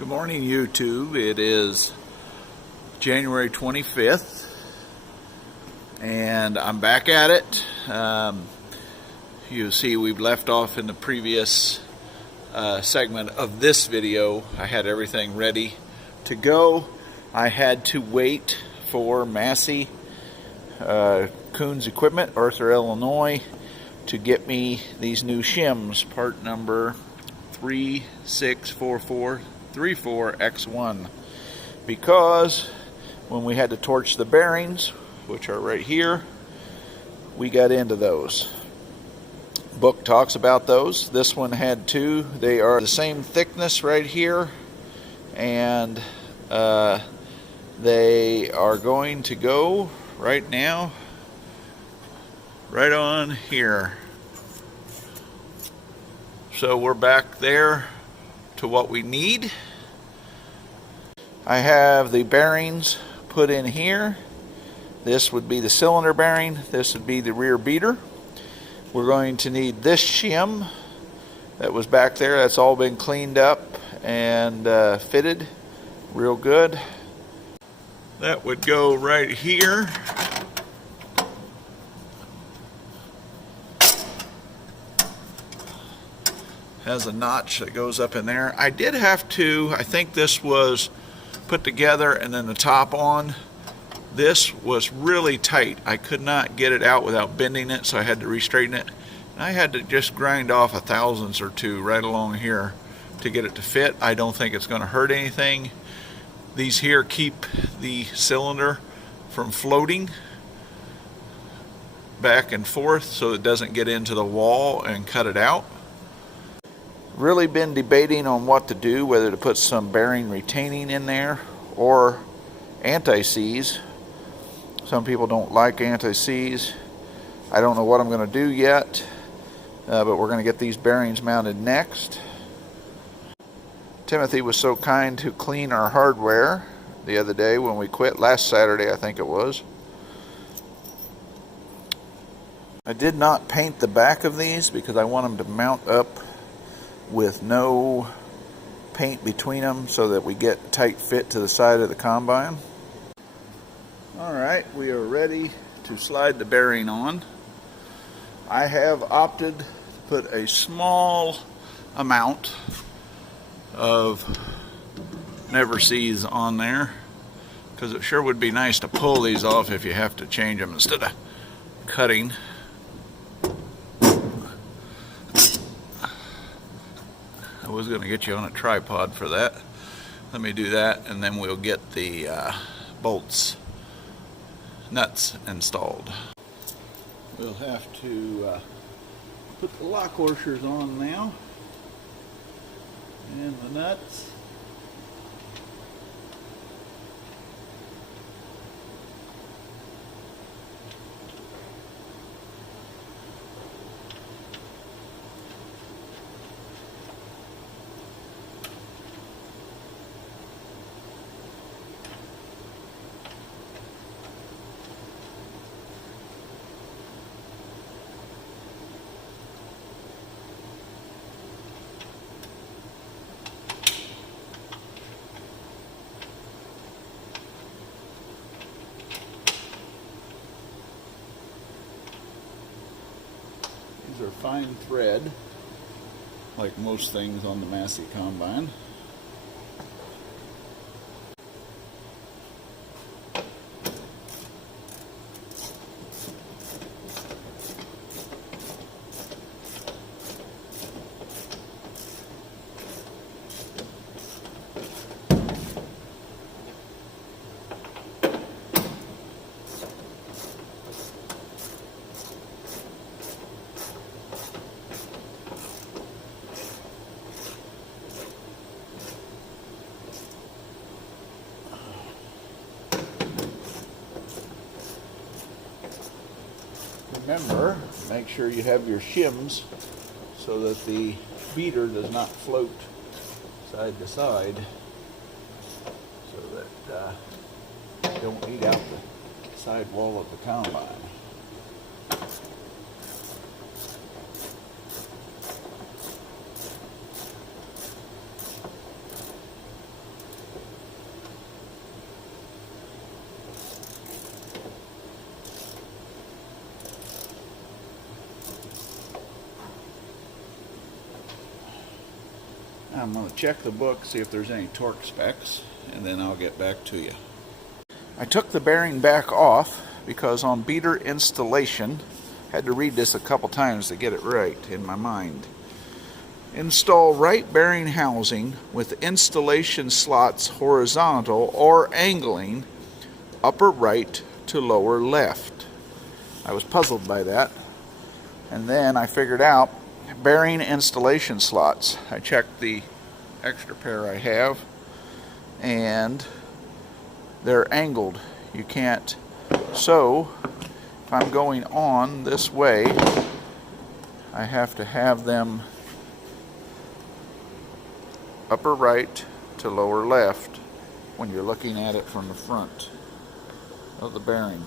Good morning, YouTube. It is January 25th, and I'm back at it. You see, we've left off in the previous segment of this video. I had everything ready to go. I had to wait for Massey, Coons Equipment, Arthur, Illinois, to get me these new shims, part number 364434X1, because when we had to torch the bearings, which are right here, we got into those. Book talks about those. This one had two. They are the same thickness right here, and they are going to go right now right on here. So we're back there to what we need. I have the bearings put in here. This would be the cylinder bearing. This would be the rear beater. We're going to need this shim that was back there. That's all been cleaned up and fitted real good. That would go right here. Has a notch that goes up in there. I did have to, I think this was put together and then the top on. This was really tight. I could not get it out without bending it, so I had to re-straighten it. And I had to just grind off a thousandths or two right along here to get it to fit. I don't think it's going to hurt anything. These here keep the cylinder from floating back and forth so it doesn't get into the wall and cut it out. Really been debating on what to do, whether to put some bearing retaining in there or anti-seize. Some people don't like anti-seize. I don't know what I'm going to do yet, but we're going to get these bearings mounted next. Timothy was so kind to clean our hardware the other day when we quit, last Saturday I think it was. I did not paint the back of these because I want them to mount up with no paint between them so that we get tight fit to the side of the combine. Alright, we are ready to slide the bearing on. I have opted to put a small amount of Never Seize on there because it sure would be nice to pull these off if you have to change them instead of cutting. I was going to get you on a tripod for that. Let me do that, and then we'll get the nuts installed. We'll have to put the lock washers on now, and the nuts. These are fine thread, like most things on the Massey combine. Remember, make sure you have your shims so that the beater does not float side to side, so that you don't eat out the side wall of the combine. I'm going to check the book, see if there's any torque specs, and then I'll get back to you. I took the bearing back off because on beater installation, had to read this a couple times to get it right in my mind. Install right bearing housing with installation slots horizontal or angling upper right to lower left. I was puzzled by that, and then I figured out bearing installation slots. I checked the extra pair I have, and they're angled. You can't. So if I'm going on this way, I have to have them upper right to lower left when you're looking at it from the front of the bearing.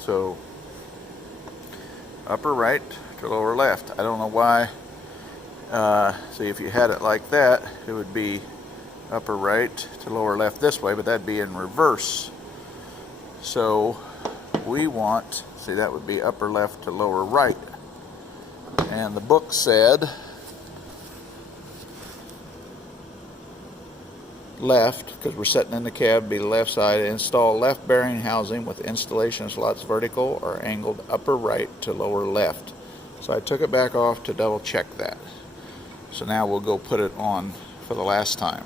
So upper right to lower left. I don't know why. See, if you had it like that, it would be upper right to lower left this way, but that'd be in reverse. So we want, see, that would be upper left to lower right. And the book said left, because we're sitting in the cab, be the left side. Install left bearing housing with installation slots vertical or angled upper right to lower left. So I took it back off to double check that. So now we'll go put it on for the last time.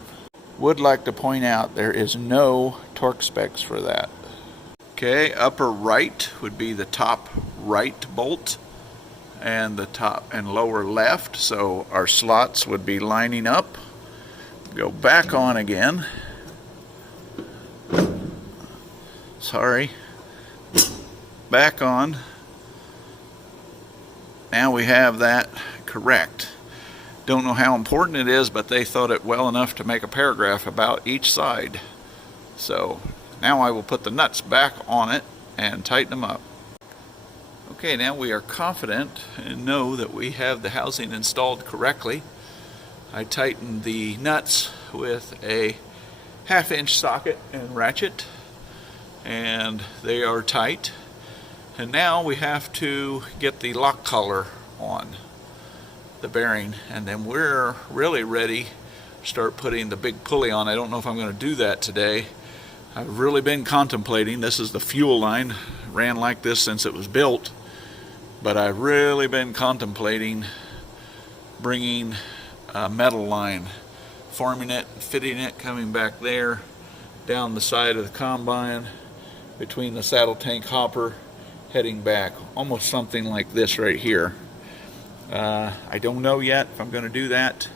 Would like to point out there is no torque specs for that. Okay, upper right would be the top right bolt, and the top and lower left, so our slots would be lining up. Go back on again. Sorry. Back on. Now we have that correct. Don't know how important it is, but they thought it well enough to make a paragraph about each side. So now I will put the nuts back on it and tighten them up. Okay, now we are confident and know that we have the housing installed correctly. I tightened the nuts with a 1/2-inch socket and ratchet, and they are tight. And now we have to get the lock collar on the bearing, and then we're really ready to start putting the big pulley on. I don't know if I'm going to do that today. I've really been contemplating. This is the fuel line. Ran like this since it was built, but I've really been contemplating bringing a metal line, forming it, fitting it, coming back there, down the side of the combine, between the saddle tank hopper, heading back, almost something like this right here. I don't know yet if I'm going to do that,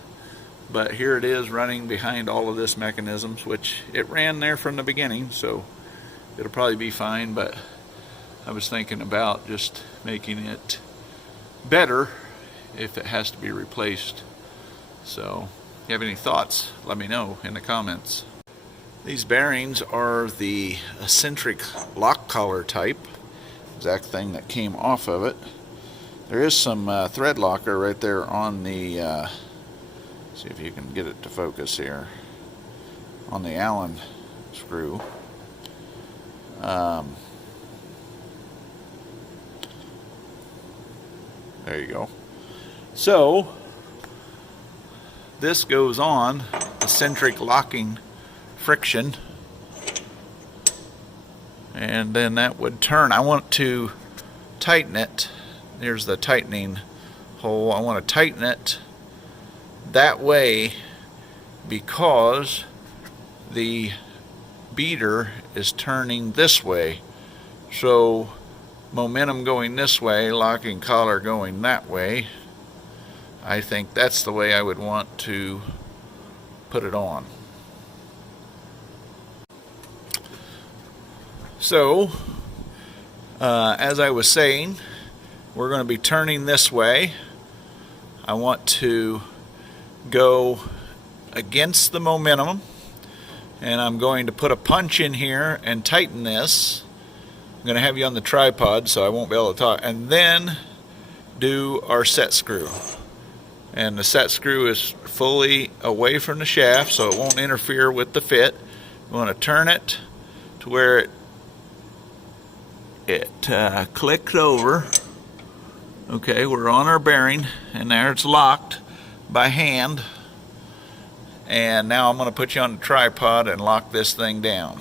but here it is running behind all of this mechanisms, which it ran there from the beginning, so it'll probably be fine, but I was thinking about just making it better if it has to be replaced. So if you have any thoughts, let me know in the comments. These bearings are the eccentric lock collar type, exact thing that came off of it. There is some thread locker right there on the, see if you can get it to focus here, on the Allen screw. There you go. So this goes on eccentric locking friction, and then that would turn. I want to tighten it. Here's the tightening hole. I want to tighten it that way because the beater is turning this way. So momentum going this way, locking collar going that way. I think that's the way I would want to put it on. So, as I was saying, we're going to be turning this way. I want to go against the momentum, and I'm going to put a punch in here and tighten this. I'm going to have you on the tripod so I won't be able to talk, and then do our set screw. And the set screw is fully away from the shaft so it won't interfere with the fit. We want to turn it to where it clicked over. Okay, we're on our bearing, and there it's locked by hand. And now I'm going to put you on the tripod and lock this thing down.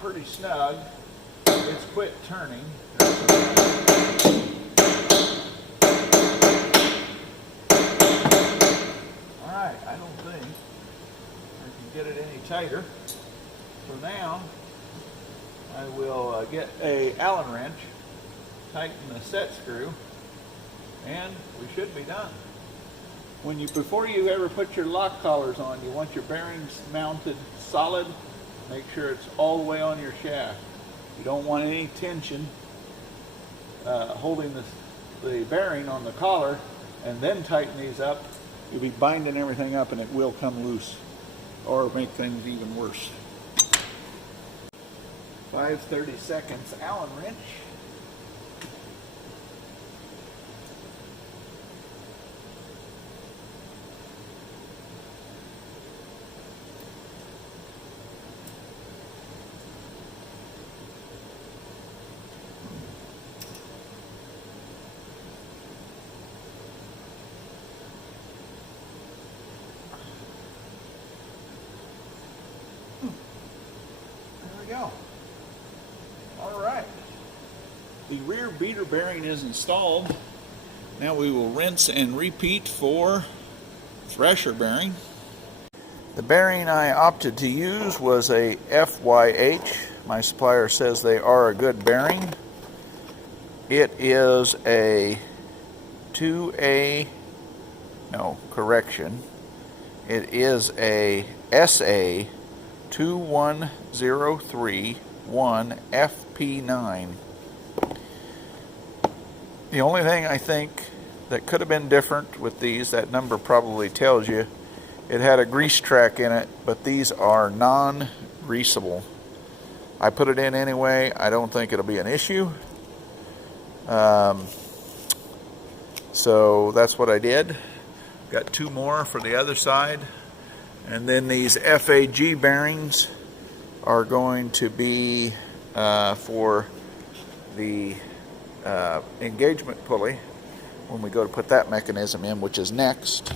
Pretty snug. It's quit turning. Alright, I don't think I can get it any tighter. So now I will get a Allen wrench, tighten the set screw, and we should be done. Before you ever put your lock collars on, you want your bearings mounted solid. Make sure it's all the way on your shaft. You don't want any tension holding the bearing on the collar, and then tighten these up. You'll be binding everything up and it will come loose or make things even worse. 5/32 Allen wrench. Go. All right. The rear beater bearing is installed. Now we will rinse and repeat for thresher bearing. The bearing I opted to use was a FYH. My supplier says they are a good bearing. It is a 2A, no, correction. It is a SA 21031 FP9. The only thing I think that could have been different with these, that number probably tells you, it had a grease track in it, but these are non-greasable. I put it in anyway. I don't think it'll be an issue. So that's what I did. Got two more for the other side. And then these FAG bearings are going to be for the engagement pulley when we go to put that mechanism in, which is next.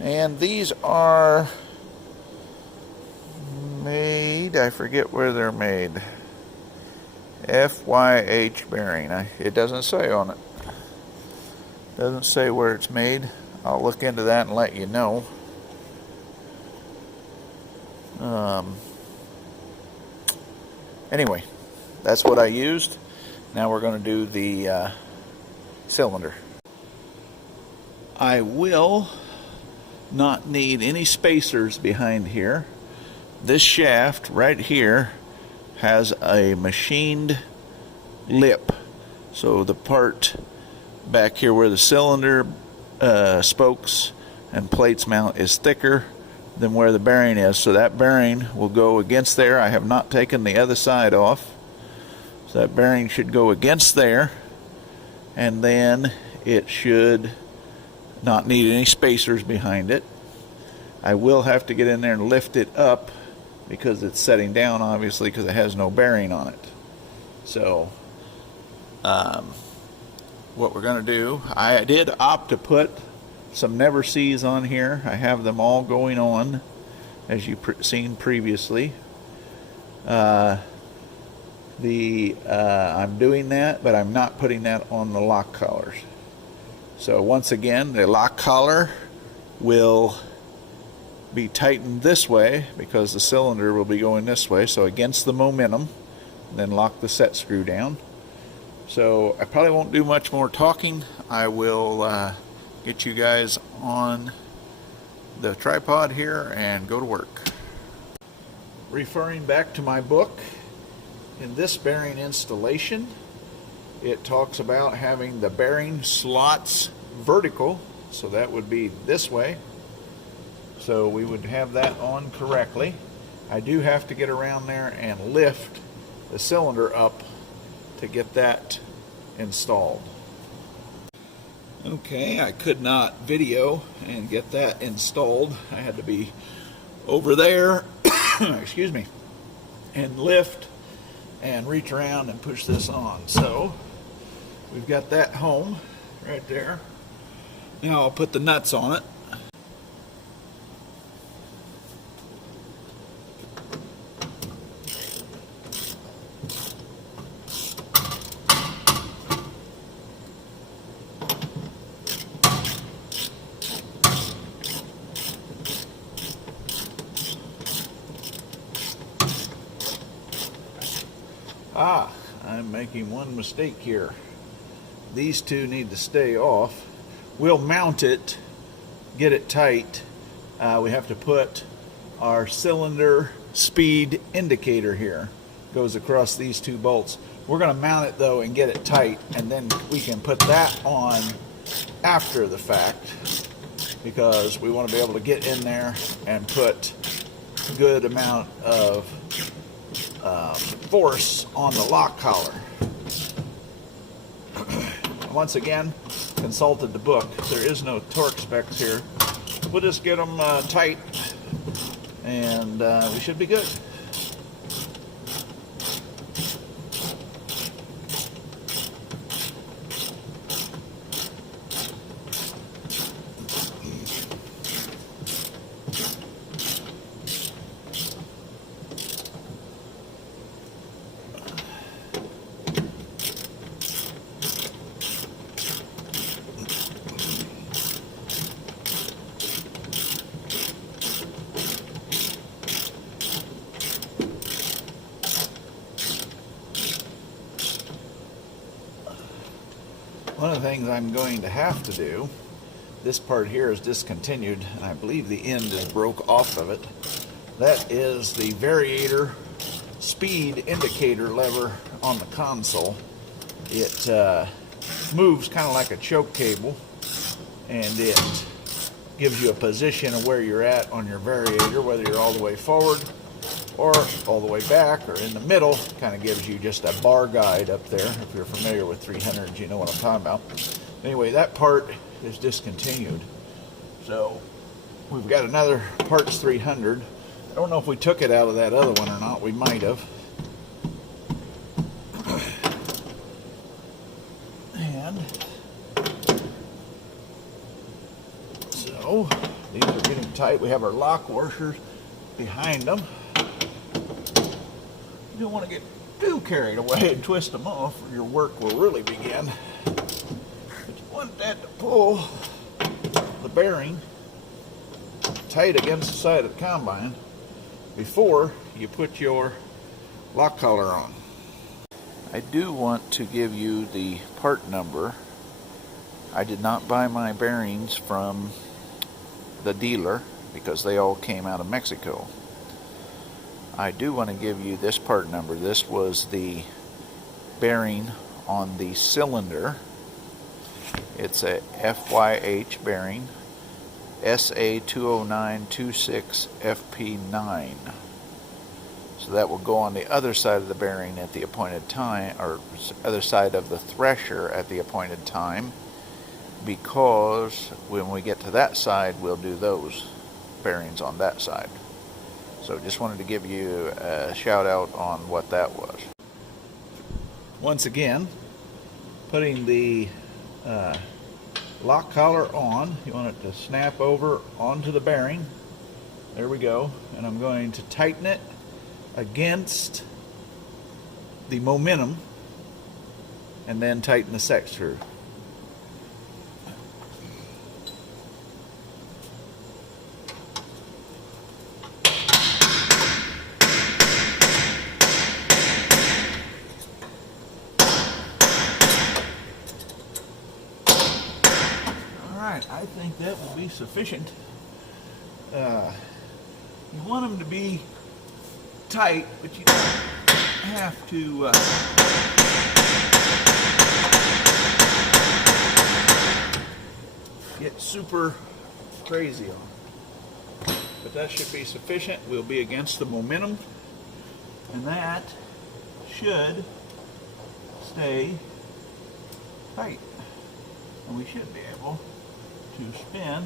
And these are made, I forget where they're made. FYH bearing. It doesn't say on it. Doesn't say where it's made. I'll look into that and let you know. Anyway, that's what I used. Now we're going to do the cylinder. I will not need any spacers behind here. This shaft right here has a machined lip. So the part back here where the cylinder spokes and plates mount is thicker than where the bearing is, so that bearing will go against there. I have not taken the other side off, so that bearing should go against there, and then it should not need any spacers behind it. I will have to get in there and lift it up because it's setting down, obviously, because it has no bearing on it. So what we're going to do, I did opt to put some Never Sees on here. I have them all going on, as you've seen previously. I'm doing that, but I'm not putting that on the lock collars. So once again, the lock collar will be tightened this way because the cylinder will be going this way, so against the momentum, and then lock the set screw down. So I probably won't do much more talking. I will get you guys on the tripod here and go to work. Referring back to my book, in this bearing installation, it talks about having the bearing slots vertical, so that would be this way. So we would have that on correctly. I do have to get around there and lift the cylinder up to get that installed. Okay, I could not video and get that installed. I had to be over there, excuse me, and lift and reach around and push this on. So we've got that home right there. Now I'll put the nuts on it. I'm making one mistake here. These two need to stay off. We'll mount it, get it tight. We have to put our cylinder speed indicator here. Goes across these two bolts. We're going to mount it though and get it tight, and then we can put that on after the fact, because we want to be able to get in there and put a good amount of force on the lock collar. Once again, consulted the book. There is no torque specs here. We'll just get them tight, and we should be good. One of the things I'm going to have to do, this part here is discontinued, and I believe the end is broke off of it. That is the variator speed indicator lever on the console. It moves kind of like a choke cable, and it gives you a position of where you're at on your variator, whether you're all the way forward or all the way back or in the middle. Kind of gives you just a bar guide up there. If you're familiar with 300s, you know what I'm talking about. Anyway, that part is discontinued. So we've got another parts 300. I don't know if we took it out of that other one or not. We might have. And so these are getting tight. We have our lock washers behind them. You don't want to get too carried away and twist them off, or your work will really begin. But you want that to pull the bearing tight against the side of the combine before you put your lock collar on. I do want to give you the part number. I did not buy my bearings from the dealer because they all came out of Mexico. I do want to give you this part number. This was the bearing on the cylinder. It's a FYH bearing, SA20926FP9. So that will go on the other side of the bearing at the appointed time, or other side of the thresher at the appointed time, because when we get to that side, we'll do those bearings on that side. So just wanted to give you a shout out on what that was. Once again, putting the lock collar on, you want it to snap over onto the bearing. There we go. And I'm going to tighten it against the momentum and then tighten the set screw. I think that will be sufficient. You want them to be tight, but you don't have to get super crazy on them. but that should be sufficient. We'll be against the momentum, and that should stay tight. And we should be able to spin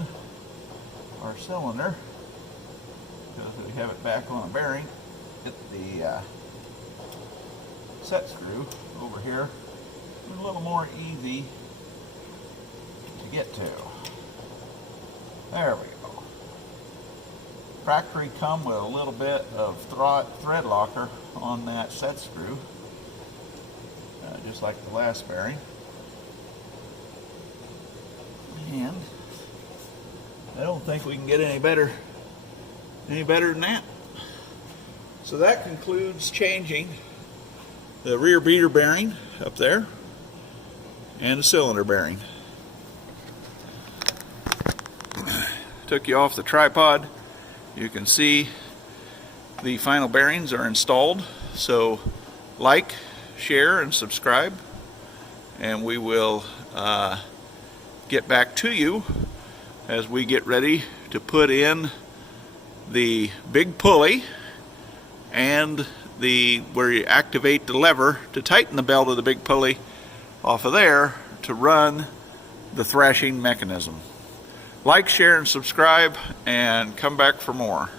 our cylinder, because we have it back on a bearing. Get the set screw over here. A little more easy to get to. There we go. Factory come with a little bit of thread locker on that set screw, just like the last bearing. And I don't think we can get any better than that. So that concludes changing the rear beater bearing up there and the cylinder bearing. Took you off the tripod. You can see the final bearings are installed. So like, share, and subscribe, and we will get back to you as we get ready to put in the big pulley and where you activate the lever to tighten the belt of the big pulley off of there to run the thrashing mechanism. Like, share, and subscribe, and come back for more.